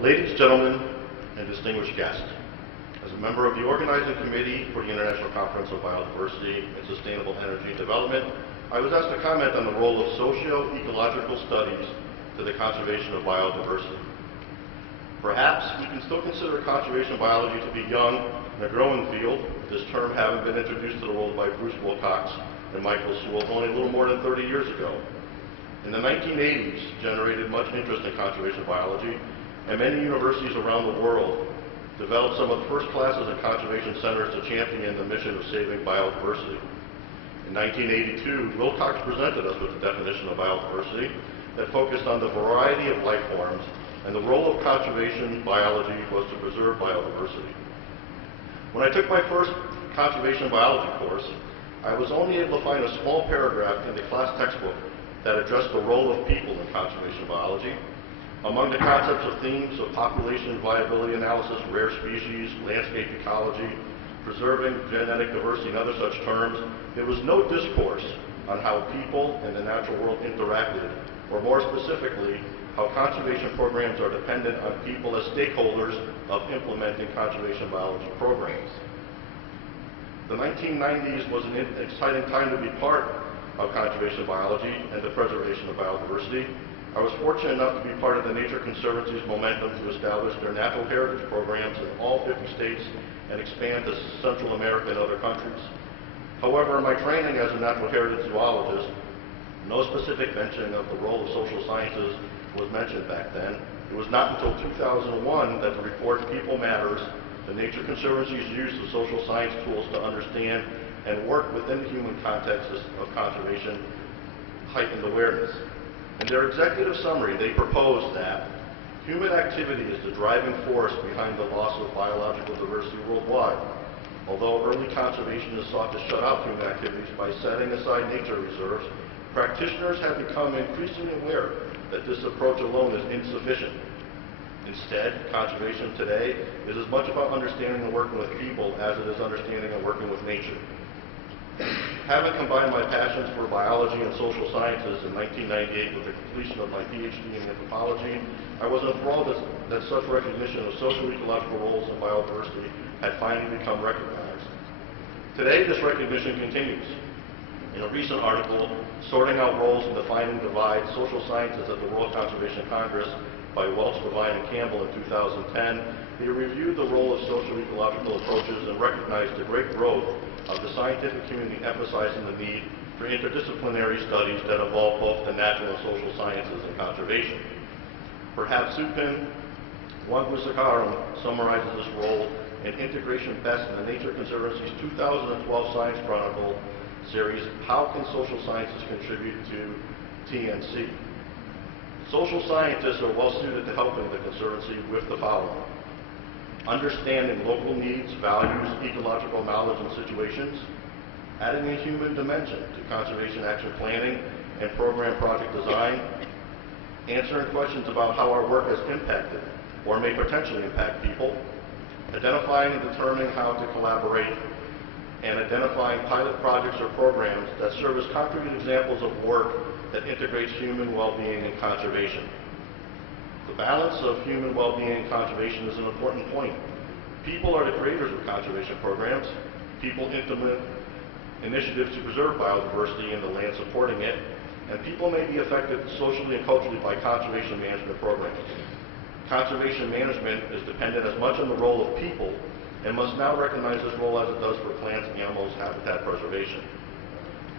Ladies, gentlemen, and distinguished guests, as a member of the organizing committee for the International Conference on Biodiversity and Sustainable Energy Development, I was asked to comment on the role of socio-ecological studies to the conservation of biodiversity. Perhaps we can still consider conservation biology to be young and a growing field, this term having been introduced to the world by Bruce Wilcox and Michael Sewell only a little more than 30 years ago. In the 1980s, generated much interest in conservation biology, and many universities around the world developed some of the first classes in conservation centers to champion the mission of saving biodiversity. In 1982, Wilcox presented us with a definition of biodiversity that focused on the variety of life forms, and the role of conservation biology was to preserve biodiversity. When I took my first conservation biology course, I was only able to find a small paragraph in the class textbook that addressed the role of people in conservation biology. Among the concepts of themes of population viability analysis, rare species, landscape ecology, preserving genetic diversity, and other such terms, there was no discourse on how people and the natural world interacted, or more specifically, how conservation programs are dependent on people as stakeholders of implementing conservation biology programs. The 1990s was an exciting time to be part of conservation biology and the preservation of biodiversity. I was fortunate enough to be part of the Nature Conservancy's momentum to establish their natural heritage programs in all 50 states and expand to Central America and other countries. However, in my training as a natural heritage zoologist, no specific mention of the role of social sciences was mentioned back then. It was not until 2001 that the report People Matters, the Nature Conservancy's use of social science tools to understand and work within the human context of conservation, heightened awareness. In their executive summary, they proposed that human activity is the driving force behind the loss of biological diversity worldwide. Although early conservationists sought to shut out human activities by setting aside nature reserves, practitioners have become increasingly aware that this approach alone is insufficient. Instead, conservation today is as much about understanding and working with people as it is understanding and working with nature. Having combined my passions for biology and social sciences in 1998 with the completion of my PhD in anthropology, I was enthralled that such recognition of socio-ecological roles in biodiversity had finally become recognized. Today, this recognition continues. In a recent article, Sorting Out Roles and Defining Divides, Social Sciences at the World Conservation Congress by Welch, Devine, and Campbell in 2010, they reviewed the role of socio-ecological approaches and recognized the great growth of the scientific community emphasizing the need for interdisciplinary studies that involve both the natural and social sciences and conservation. Perhaps Supin Wangusakaram summarizes this role and integration best in the Nature Conservancy's 2012 Science Chronicle series, How Can Social Sciences Contribute to TNC? Social scientists are well suited to helping the Conservancy with the following: understanding local needs, values, ecological knowledge, and situations, adding a human dimension to conservation action planning and program project design, answering questions about how our work has impacted or may potentially impact people, identifying and determining how to collaborate, and identifying pilot projects or programs that serve as concrete examples of work that integrates human well-being and conservation. The balance of human well-being and conservation is an important point. People are the creators of conservation programs. People implement initiatives to preserve biodiversity in the land supporting it, and people may be affected socially and culturally by conservation management programs. Conservation management is dependent as much on the role of people and must now recognize this role as it does for plants, animals, habitat preservation.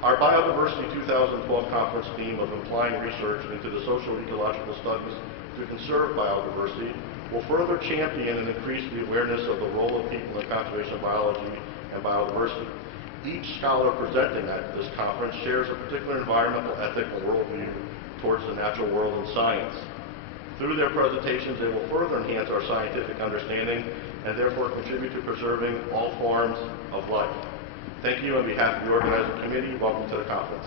Our Biodiversity 2012 conference theme of applying research into the socio-ecological studies to conserve biodiversity will further champion and increase the awareness of the role of people in conservation biology and biodiversity. Each scholar presenting at this conference shares a particular environmental, ethical worldview towards the natural world and science. Through their presentations, they will further enhance our scientific understanding and therefore contribute to preserving all forms of life. Thank you on behalf of the organizing committee. Welcome to the conference.